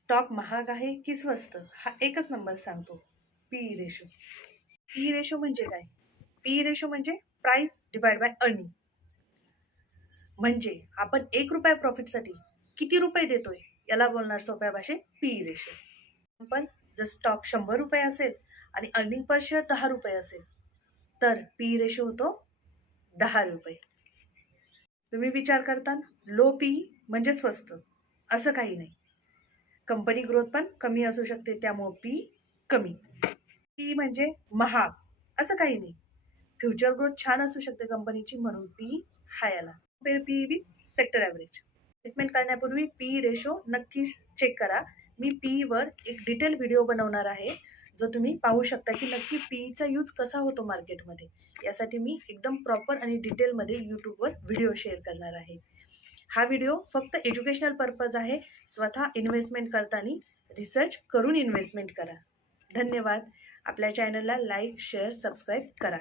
Stock महाग आहे की स्वस्त हा एकच नंबर सांगतो, पीई रेशो. पीई रेशो म्हणजे काय? पीई रेशो म्हणजे प्राइस डिवाइड बाय अर्निंग. म्हणजे आपण 1 रुपया प्रॉफिटसाठी किती रुपये देतोय याला बोलणार सोप्या भाषेत पीई रेशो. पण जर स्टॉक 100 रुपये असेल आणि अर्निंग पर शेअर 10 रुपये असेल तर पीई रेशो होतो 10 रुपये. तुम्ही विचार करता लो पीई म्हणजे स्वस्त, असं काही नाही. कंपनी ग्रोथ पण कमी असू शकते, त्यामुळे पी कमी. पी म्हणजे महाग असं काही नाही. फ्युचर ग्रोथ छान असू शकते कंपनीची, म्हणून पी हाय आला. P with sector average. Investment करण्यापूर्वी पी रेशो नक्की चेक करा. मी पी वर एक डिटेल व्हिडिओ बनवणार आहे, जो तुम्ही पाहू शकता की नक्की पीचा यूज कसा होतो मार्केटमध्ये. यासाठी मी एकदम प्रॉपर आणि डिटेलमध्ये यूट्यूबवर व्हिडिओ शेअर करणार आहे. हा व्हिडिओ फक्त एज्युकेशनल पर्पज आहे. स्वतः इन्व्हेस्टमेंट करताना रिसर्च करून इन्व्हेस्टमेंट करा. धन्यवाद. आपल्या चॅनलला लाईक, शेअर, सबस्क्राईब करा.